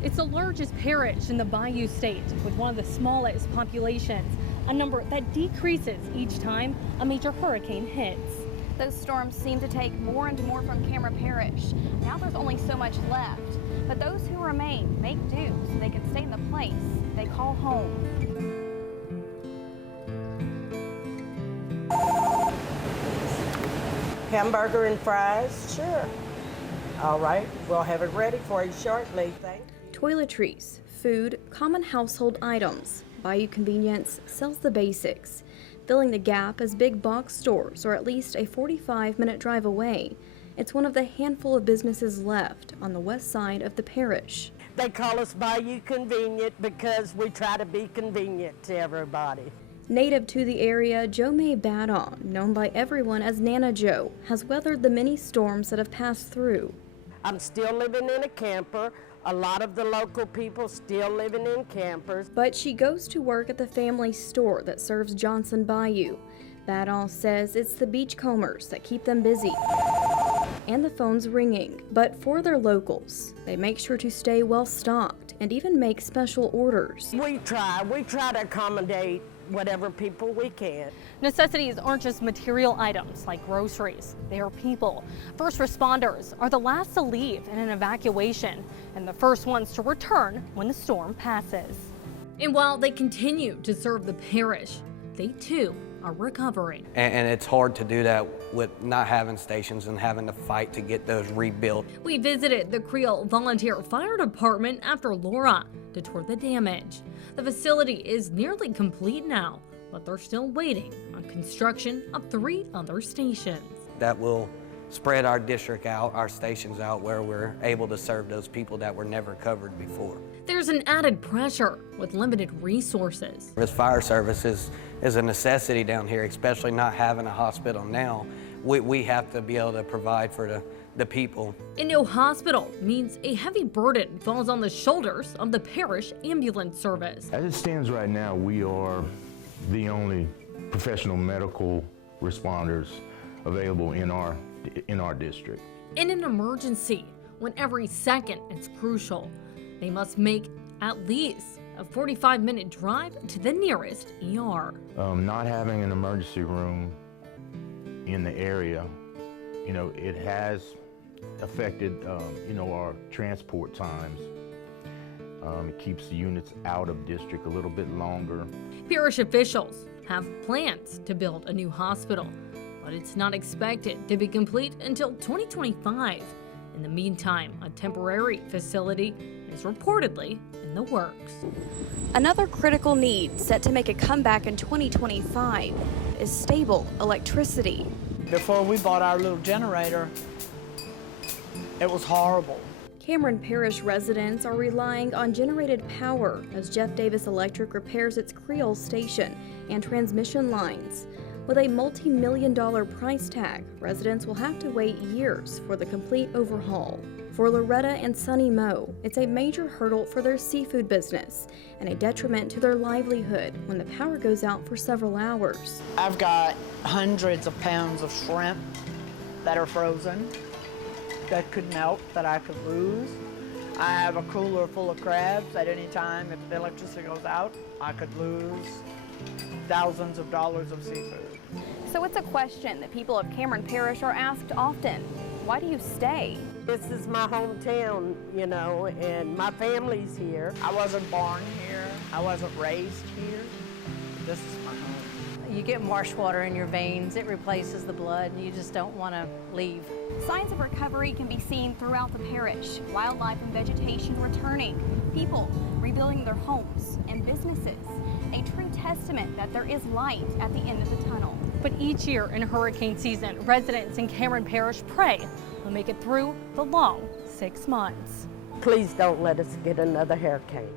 It's the largest parish in the Bayou State with one of the smallest populations, a number that decreases each time a major hurricane hits. Those storms seem to take more and more from Cameron Parish. Now there's only so much left, but those who remain make do so they can stay in the place they call home. Hamburger and fries? Sure. All right, we'll have it ready for you shortly, thank you. Toiletries, food, common household items. Bayou Convenience sells the basics. Filling the gap as big box stores are at least a 45-minute drive away. It's one of the handful of businesses left on the west side of the parish. They call us Bayou Convenient because we try to be convenient to everybody. Native to the area, Jo May Badon, known by everyone as Nana Jo, has weathered the many storms that have passed through. I'm still living in a camper. A lot of the local people still living in campers. But she goes to work at the family store that serves Johnson Bayou. Badon says it's the beachcombers that keep them busy. And the phone's ringing. But for their locals, they make sure to stay well stocked and even make special orders. We try to accommodate whatever people we can. Necessities aren't just material items like groceries. They are people. First responders are the last to leave in an evacuation and the first ones to return when the storm passes. And while they continue to serve the parish, they too are recovering. And it's hard to do that with not having stations and having to fight to get those rebuilt. We visited the Creole Volunteer Fire Department after Laura to tour the damage. The facility is nearly complete now, but they're still waiting on construction of 3 other stations. That will spread our district out, our stations out, where we're able to serve those people that were never covered before. There's an added pressure with limited resources. This fire service is a necessity down here, especially not having a hospital now. We have to be able to provide for the people. And no hospital means a heavy burden falls on the shoulders of the parish ambulance service. As it stands right now, we are the only professional medical responders available in our district. In an emergency, when every second is crucial, they must make at least a 45-minute drive to the nearest ER. Not having an emergency room in the area, it has affected, our transport times. It keeps the units out of district a little bit longer. Parish officials have plans to build a new hospital, but it's not expected to be complete until 2025. In the meantime, a temporary facility is reportedly in the works. Another critical need set to make a comeback in 2025 is stable electricity. Before we bought our little generator, it was horrible. Cameron Parish residents are relying on generated power as Jeff Davis Electric repairs its Creole station and transmission lines. With a multi-million-dollar price tag, residents will have to wait years for the complete overhaul. For Loretta and Sonny Moe, it's a major hurdle for their seafood business and a detriment to their livelihood when the power goes out for several hours. I've got hundreds of pounds of shrimp that are frozen, that could melt, that I could lose. I have a cooler full of crabs. At any time, if the electricity goes out, I could lose thousands of dollars of seafood. So it's a question that people of Cameron Parish are asked often. Why do you stay? This is my hometown, and my family's here. I wasn't born here. I wasn't raised here. This is my home. You get marsh water in your veins, it replaces the blood, and you just don't want to leave. Signs of recovery can be seen throughout the parish. Wildlife and vegetation returning, people rebuilding their homes and businesses. A true testament that there is light at the end of the tunnel. But each year in hurricane season, residents in Cameron Parish pray they'll make it through the long 6 months. Please don't let us get another hurricane.